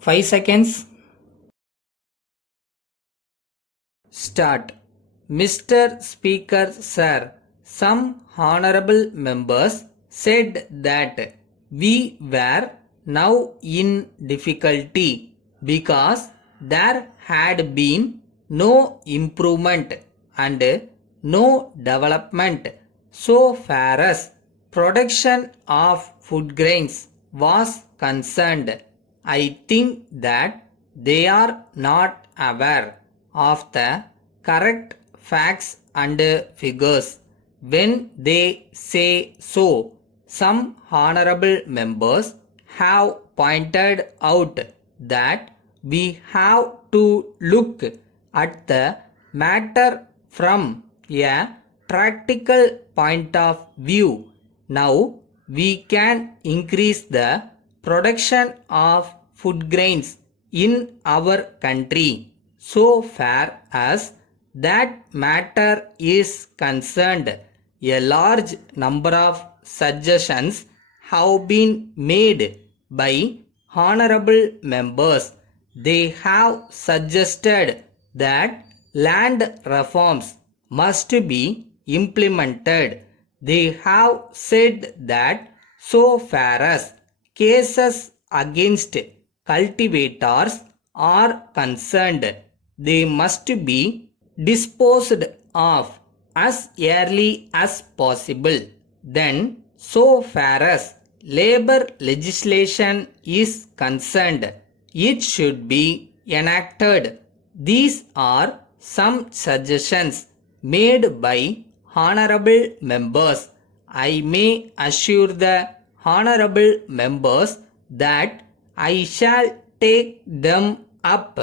5 seconds. Start. Mr. Speaker, sir, some honorable members said that we were now in difficulty because there had been no improvement and no development so far as production of food grains was concerned. I think that they are not aware of the correct facts and figures when they say so. Some honorable members have pointed out that we have to look at the matter from a practical point of view. Now we can increase the production of food grains in our country so far as that matter is concerned. A large number of suggestions have been made by honorable members. They have suggested that land reforms must be implemented. They have said that so far as cases against cultivators are concerned, they must be disposed of as early as possible. Then, so far as labor legislation is concerned, it should be enacted. These are some suggestions made by honorable members. I may assure the honorable members that I shall take them up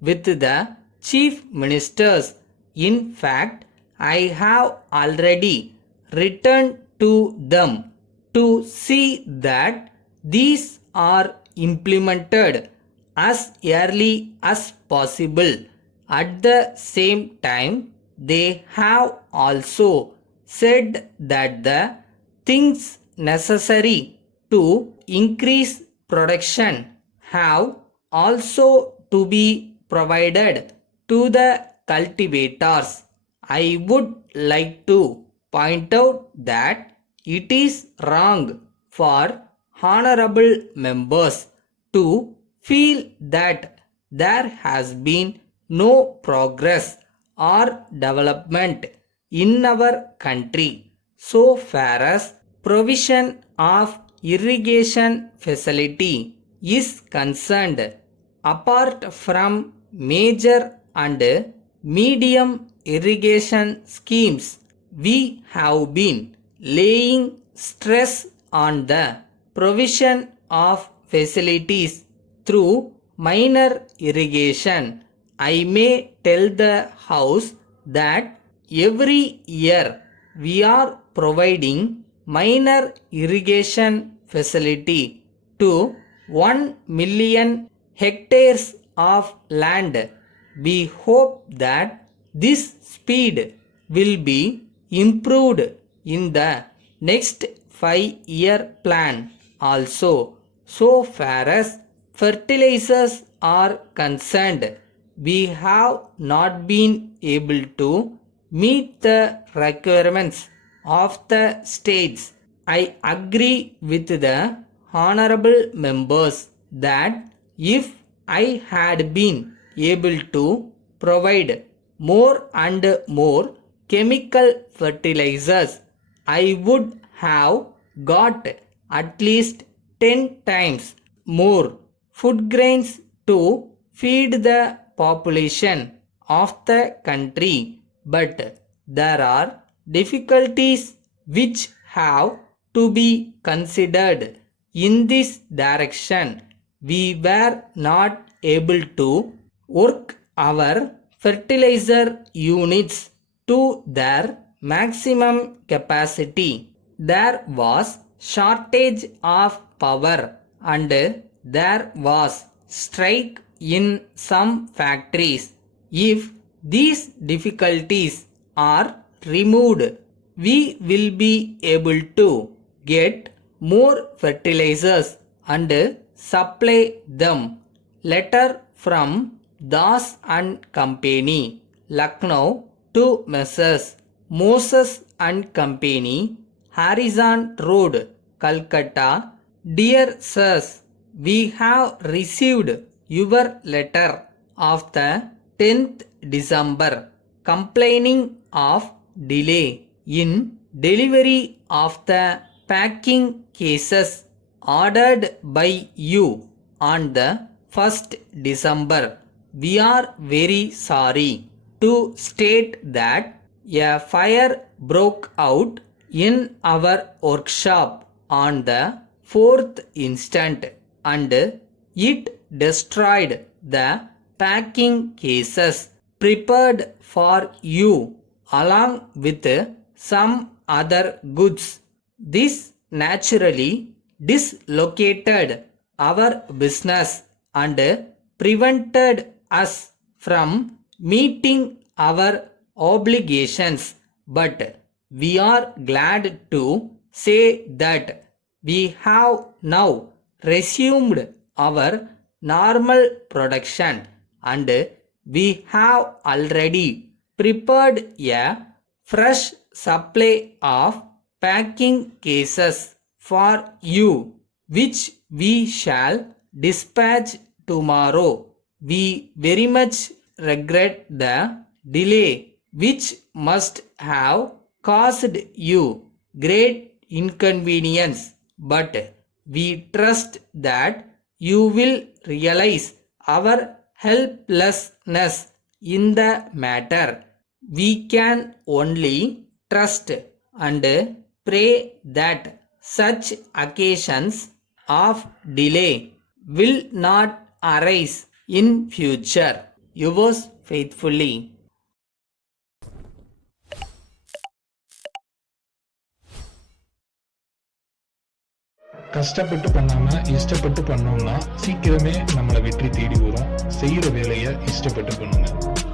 with the chief ministers. In fact, I have already written to them to see that these are implemented as early as possible. At the same time, they have also said that the things necessary to increase production have also to be provided to the cultivators. I would like to point out that it is wrong for honorable members to feel that there has been no progress or development in our country so far as provision of irrigation facility is concerned. Apart from major and medium irrigation schemes, we have been laying stress on the provision of facilities through minor irrigation. I may tell the House that every year we are providing minor irrigation facility to 1 million hectares of land. We hope that this speed will be improved in the next 5-year plan also. So far as fertilizers are concerned, we have not been able to meet the requirements of the states. I agree with the honorable members that if I had been able to provide more and more chemical fertilizers, I would have got at least 10 times more food grains to feed the population of the country. But there are difficulties which have to be considered in this direction. We were not able to work our fertilizer units to their maximum capacity. There was shortage of power and there was strike in some factories. If these difficulties are removed, we will be able to get more fertilizers and supply them. letter from Das and Company, Lucknow to Messrs. Moses and Company, Harrison Road, Calcutta. Dear Sirs, we have received your letter of the 10th December complaining of delay in delivery of the packing cases ordered by you on the 1st December. We are very sorry to state that a fire broke out in our workshop on the 4th instant and it destroyed the packing cases prepared for you along with some other goods. This naturally dislocated our business and prevented us from meeting our obligations, but we are glad to say that we have now resumed our normal production and we have already prepared a fresh supply of packing cases for you, which we shall dispatch tomorrow. We very much regret the delay, which must have caused you great inconvenience, but we trust that you will realize our helplessness in the matter. We can only trust and pray that such occasions of delay will not arise in future. Yours faithfully. கஷ்டப்பட்டு பண்ணாம இஷ்டப்பட்டு பண்ணோம்னா சீக்கிரமே நம்மளை வெற்றி தேடி வரும். செய்யற வேலையை இஷ்டப்பட்டு பண்ணுங்க.